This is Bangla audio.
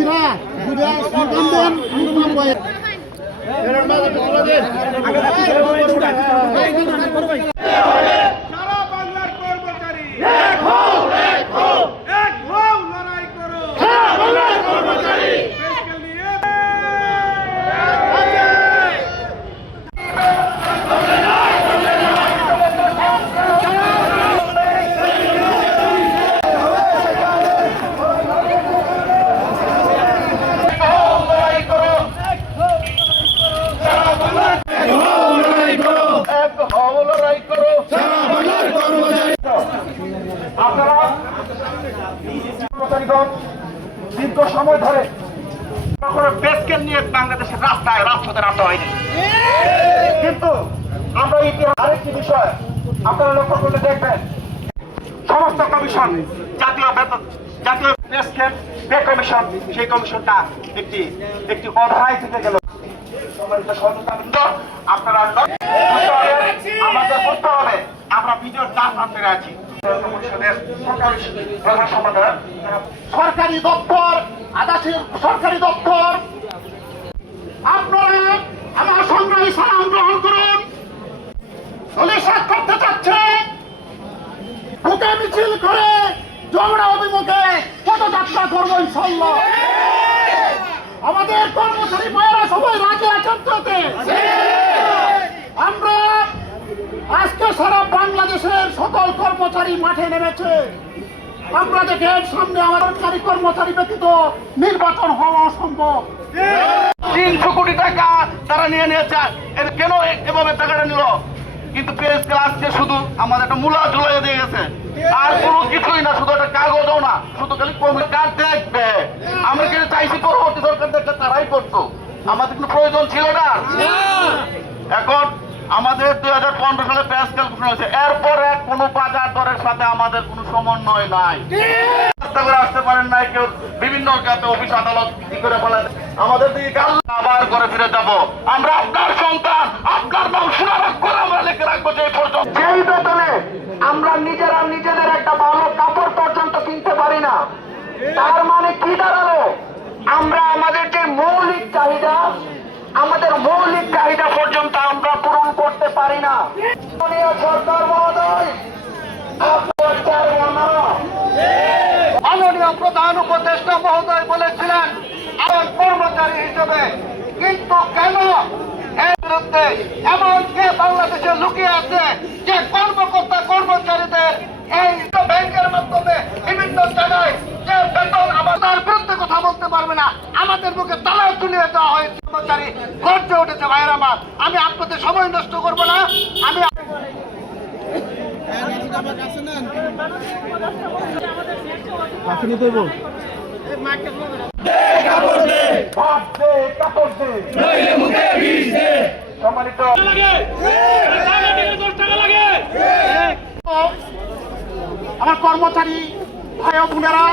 চাষিরা যদি স্লোগান দেন সারা বাংলার কর্মচারী এক হও লড়াই করো সারা বাংলার কর্মচারী দীর্ঘ সময় ধরে বেসকেল নিয়ে বাংলাদেশের রাস্তায় রাজপথে নামতে হয়নি, কিন্তু আমরা ইতিহাস আরেকটি বিষয় আপনারা লক্ষ্য করলে দেখবেন, সমস্ত কমিশন জাতীয় বেসকেল পে কমিশন, সেই কমিশনটা একটি অধ্যায় থেকে গেল। আপনারা আমাদের বুঝতে হবে আমরা বিজয় ডান প্রান্তে আছি। সরকারি দপ্তর, আদাসের সরকারি দপ্তর, আপনারা আমার সংগ্রামী সালাম গ্রহণ করুন। পুলিশ করতে চাচ্ছে বুকে মিছিল করে যমুনা অভিমুখে পদযাত্রা করবো ইনশাল্লাহ। আমাদের কর্মচারী ভাইয়েরা সবাই রাজি আছেন তোতে। আমরা আজকে সারা বাংলাদেশের সকল কর্মচারী মাঠে নেমেছে। আমরা দেখেন সামনে আমার সরকারি কর্মচারী ব্যতীত নির্বাচন হওয়া অসম্ভব। 300 কোটি টাকা তারা নিয়ে নিয়েছে, কেন এভাবে টাকাটা নিল? কিন্তু পেস ক্লাসকে শুধু আমাদের একটা মূলা ঝুলাই দিয়ে গেছে, আর কোনো কিছুই না, শুধু একটা কাগজও না, শুধু খালি কমিশন দেখবে। আমরা কিন্তু চাইছি পরবর্তী সরকার দেখতে তারাই করতো, আমাদের কোনো প্রয়োজন ছিল না। এখন আমাদের 2015 সালে প্যাস স্কেল ঘোষণা হয়েছে, এরপরে কোনো বাজার দরের সাথে আমাদের কোনো সমন্বয় নাই। রাস্তা করে আসতে পারেন নাই কেউ, বিভিন্ন অফিস আদালত কি করে বলেন আমাদের দিকে কাল আবার করে ফিরে যাব। আমরা আপনার সন্তান, আপনার নাম সুনারক করে আমরা লিখে রাখবো যে পর্যন্ত যেই বেতনে আমরা নিজেদের একটা ভালো কাপড় পর্যন্ত কিনতে পারি না। তার মানে কি দাঁড়ালো? আমরা আমাদের যে মৌলিক চাহিদা পর্যন্ত আমরা পূরণ করতে পারি না। সরকার মহোদয়, মাননীয় প্রধান উপদেষ্টা মহোদয় বলেছিলেন আমার কর্মচারী হিসেবে, কিন্তু কেন এর বিরুদ্ধে এমন কে বাংলাদেশে লুকিয়ে আছে যে কর্মচারীদের এই ব্যাংকের মাধ্যমে বিভিন্ন জায়গায় যে বেতন আমাদের বিরুদ্ধে কথা বলতে পারবে না, আমাদের মুখে তালাও তুলিয়ে দেওয়া হয়েছে। কর্মচারী গর্জে উঠেছে। ভাইয়ের আমার, আমি আপনাদের সময় নষ্ট করবো না। আমি আমার কর্মচারী ভাই ও বোনেরা,